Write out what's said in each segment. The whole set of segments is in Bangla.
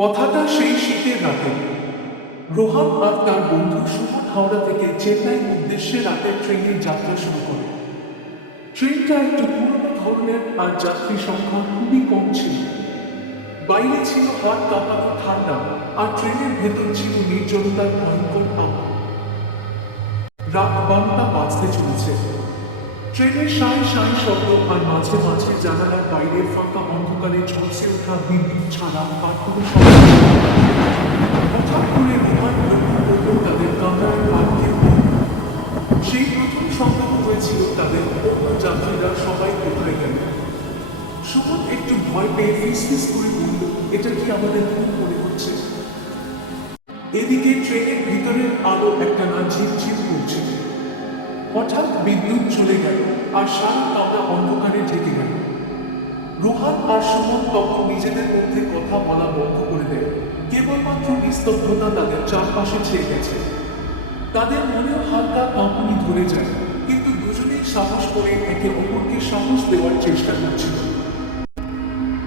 কথাটা সেই শীতের রাতে। রোহান আর তার বন্ধু সুমন হাওড়া থেকে চেন্নাই উদ্দেশ্যে রাতের ট্রেনে যাত্রা শুরু করে। ট্রেনটা একটু পুরনো ধরনের আর যাত্রী সংখ্যা খুবই কম ছিল। বাইরে ছিল হাত কাঁপানো ঠান্ডা আর ট্রেনের ভেতর ছিল নির্জনতার ভয়ঙ্কর আবহ। রাত 12টা বাজতে চলেছে। ট্রেনের সাঁই সাঁই শব্দ আর মাঝে মাঝে জানালার বাইরে ফাঁকা অন্ধকারে ঝলসে ওঠা বিদ্যুৎ ছাড়া আর কোনো শব্দ ছিল না। হঠাৎ করে রোহান লক্ষ্য করল তাদের কামরায় আর কেউ নেই। সেই প্রথম সন্দেহ হয়েছিল তাদের অন্য যাত্রীরা সবাই কোথায় গেল। সুমন একটু ভয় পেয়ে ফিসফিস করে বলল, এটা কি আমাদের খুব মনে হচ্ছে? এদিকে ট্রেনের ভিতরের আলো একটানা ঝিপঝিপ করছে। হঠাৎ বিদ্যুৎ চলে গেল আর সারা কামরা অন্ধকারে ঢেকে গেল। রোহান আর সুমন তখন নিজেদের মধ্যে কথা বলা বন্ধ করে দেয়। কেবলমাত্র নিস্তব্ধতা তাদের চারপাশে ছেয়ে গেছে। তাদের মনেও হালকা কাঁপুনি ধরে যায়, কিন্তু দুজনেই সাহস করে একে অপরকে সাহস দেওয়ার চেষ্টা করছিল।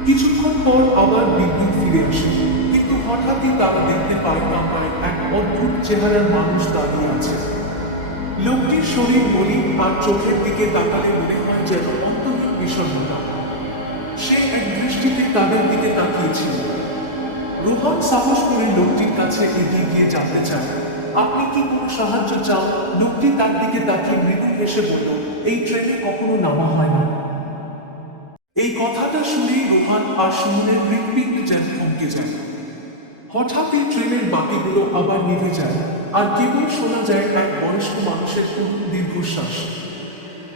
কিছুক্ষণ পর আবার বিদ্যুৎ ফিরে আসে, কিন্তু হঠাৎই তারা দেখতে পায় কামরায় এক অদ্ভুত চেহারার মানুষ দাঁড়িয়ে আছে। লোকটির শরীর মলিন আর চোখের দিকে তাকালে মনে হয় যেন অন্তহীন বিষণ্ণতা। সে এক দৃষ্টিতে তাদের দিকে তাকিয়েছিল। রোহান সাহস করে লোকটির কাছে এগিয়ে গিয়ে জানতে চায়, আপনি কি কোনো সাহায্য চান? লোকটি তার দিকে তাকিয়ে মৃদু হেসে বলল, এই ট্রেনে কখনো নামা হয় না। এই কথাটা শুনেই রোহান আর সুমনের হৃৎপিণ্ড যেন থমকে যায়। হঠাৎই ট্রেনের বাতিগুলো আবার নিভে যায় আর কেবল শোনা যায় এক বয়স্ক মানুষের করুণ দীর্ঘশ্বাস।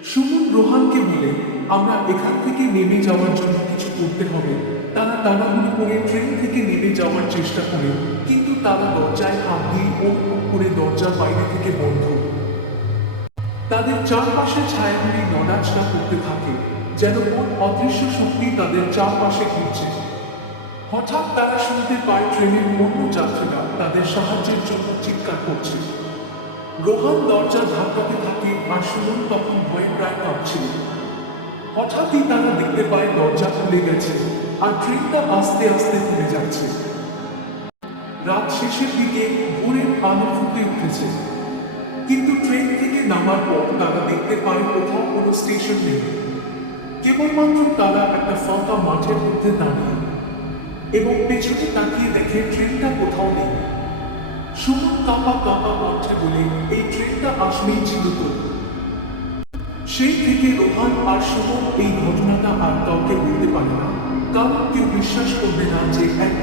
সুমন রোহানকে বলে, আমরা এখান থেকে নেমে যাওয়ার জন্য কিছু করতে হবে। তারা তাড়াহুড়ো করে ট্রেন থেকে নেমে যাওয়ার চেষ্টা করে, কিন্তু তারা দরজায় হাত দিয়ে ও করে দরজার বাইরে থেকে বন্ধ। তাদের চারপাশে ছায়াগুলি নড়াচড়া করতে থাকে, যেন কোন অদৃশ্য শক্তি তাদের চারপাশে ঘুরছে। হঠাৎ তারা শুনতে পায় ট্রেনের অন্য যাত্রীরা তাদের সাহায্যের জন্য চিৎকার করছে। রোহান দরজা ধাক্কাতে থাকে আর সুমন তখন ভয়ে প্রায় কাঁপছিল। হঠাৎই তারা দেখতে পায় দরজা খুলে গেছে আর ট্রেনটা আস্তে আস্তে থেমে যাচ্ছে। রাত শেষের দিকে ভোরের আলো ফুটে উঠেছে, কিন্তু ট্রেন থেকে নামার পর তারা দেখতে পায় কোথাও কোনো স্টেশন নেই। কেবলমাত্র তারা একটা ফাঁকা মাঠের মধ্যে দাঁড়িয়ে এবং পেছনে তাকিয়ে দেখে ট্রেনটা কোথাও নেই। সুমন কাঁপা কাঁপা কণ্ঠে বলে, এই ট্রেনটা আসলেই ছিল তো। সেই থেকে রোহান আর সুমন এই ঘটনাটা আর কাউকে বলতে পারে না, কারণ কেউ বিশ্বাস করবে না যে এক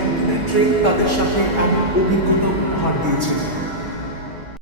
ট্রেন তাদের সাথে এমন অভিজ্ঞতা